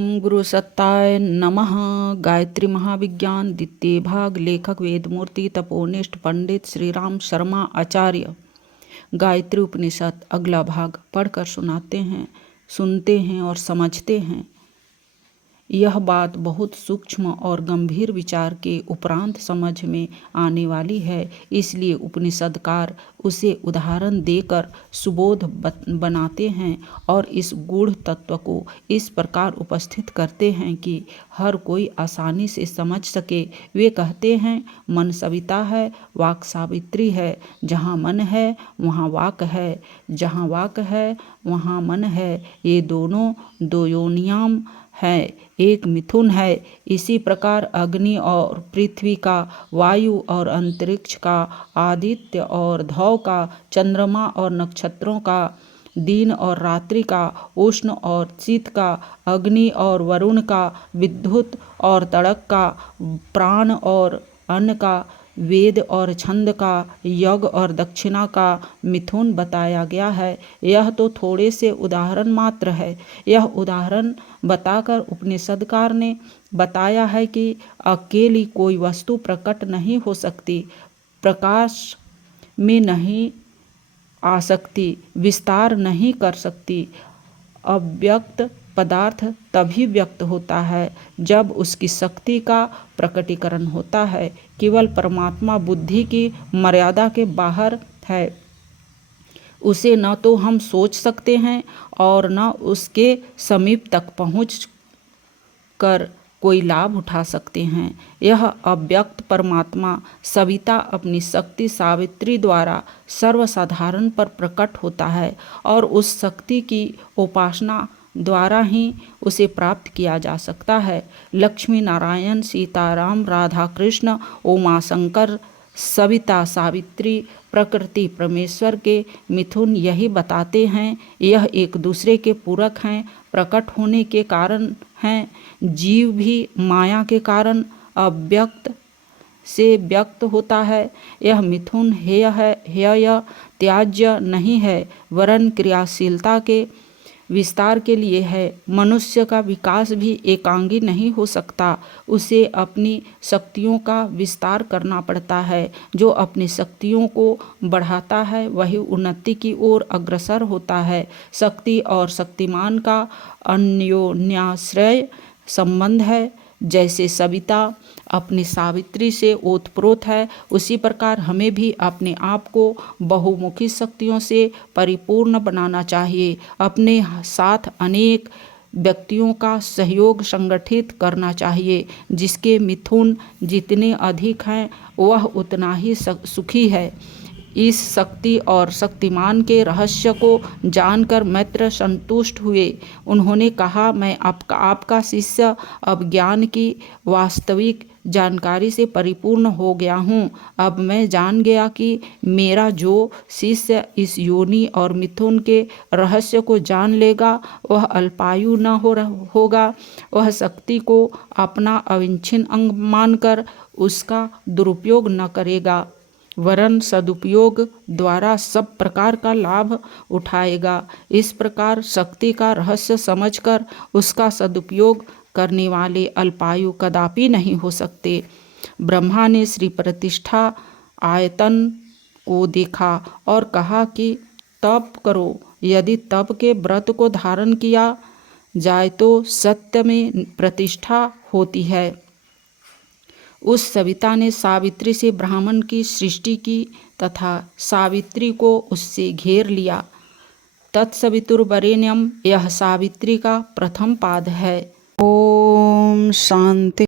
ओम गुरु सत्ताय नमः। गायत्री महाविज्ञान द्वितीय भाग। लेखक वेदमूर्ति तपोनिष्ठ पंडित श्री राम शर्मा आचार्य। गायत्री उपनिषद अगला भाग पढ़कर सुनाते हैं, सुनते हैं और समझते हैं। यह बात बहुत सूक्ष्म और गंभीर विचार के उपरांत समझ में आने वाली है, इसलिए उपनिषदकार उसे उदाहरण देकर सुबोध बनाते हैं और इस गूढ़ तत्व को इस प्रकार उपस्थित करते हैं कि हर कोई आसानी से समझ सके। वे कहते हैं, मन सविता है, वाक सावित्री है। जहाँ मन है वहाँ वाक है, जहाँ वाक है वहाँ मन है। ये दोनों दो योनियाम है, एक मिथुन है। इसी प्रकार अग्नि और पृथ्वी का, वायु और अंतरिक्ष का, आदित्य और ध्रुव का, चंद्रमा और नक्षत्रों का, दिन और रात्रि का, उष्ण और शीत का, अग्नि और वरुण का, विद्युत और तड़क का, प्राण और अन्न का, वेद और छंद का, यज्ञ और दक्षिणा का मिथुन बताया गया है। यह तो थोड़े से उदाहरण मात्र है। यह उदाहरण बताकर उपनिषदकार ने बताया है कि अकेली कोई वस्तु प्रकट नहीं हो सकती, प्रकाश में नहीं आ सकती, विस्तार नहीं कर सकती। अव्यक्त पदार्थ तभी व्यक्त होता है जब उसकी शक्ति का प्रकटीकरण होता है। केवल परमात्मा बुद्धि की मर्यादा के बाहर है। उसे न तो हम सोच सकते हैं और न उसके समीप तक पहुँच कर कोई लाभ उठा सकते हैं। यह अव्यक्त परमात्मा सविता अपनी शक्ति सावित्री द्वारा सर्वसाधारण पर प्रकट होता है और उस शक्ति की उपासना द्वारा ही उसे प्राप्त किया जा सकता है। लक्ष्मी नारायण, सीताराम, राधा कृष्ण, उमा शंकर, सविता सावित्री, प्रकृति परमेश्वर के मिथुन यही बताते हैं। यह एक दूसरे के पूरक हैं, प्रकट होने के कारण हैं। जीव भी माया के कारण अव्यक्त से व्यक्त होता है। यह मिथुन हेय त्याज्य नहीं है, वरन क्रियाशीलता के विस्तार के लिए है। मनुष्य का विकास भी एकांगी नहीं हो सकता, उसे अपनी शक्तियों का विस्तार करना पड़ता है। जो अपनी शक्तियों को बढ़ाता है वही उन्नति की ओर अग्रसर होता है। शक्ति और शक्तिमान का अन्योन्याश्रय संबंध है। जैसे सविता अपनी सावित्री से ओतप्रोत है, उसी प्रकार हमें भी अपने आप को बहुमुखी शक्तियों से परिपूर्ण बनाना चाहिए। अपने साथ अनेक व्यक्तियों का सहयोग संगठित करना चाहिए। जिसके मिथुन जितने अधिक हैं वह उतना ही सुखी है। इस शक्ति और शक्तिमान के रहस्य को जानकर मैत्र संतुष्ट हुए। उन्होंने कहा, मैं आपका शिष्य अब ज्ञान की वास्तविक जानकारी से परिपूर्ण हो गया हूँ। अब मैं जान गया कि मेरा जो शिष्य इस योनि और मिथुन के रहस्य को जान लेगा वह अल्पायु न होगा। वह शक्ति को अपना अविच्छिन्न अंग मानकर उसका दुरुपयोग न करेगा, वरन सदुपयोग द्वारा सब प्रकार का लाभ उठाएगा। इस प्रकार शक्ति का रहस्य समझकर उसका सदुपयोग करने वाले अल्पायु कदापि नहीं हो सकते। ब्रह्मा ने श्री प्रतिष्ठा आयतन को देखा और कहा कि तप करो। यदि तप के व्रत को धारण किया जाए तो सत्य में प्रतिष्ठा होती है। उस सविता ने सावित्री से ब्राह्मण की सृष्टि की तथा सावित्री को उससे घेर लिया। तत्सवितुर्वरेण्यम, यह सावित्री का प्रथम पाद है। ओम शांति।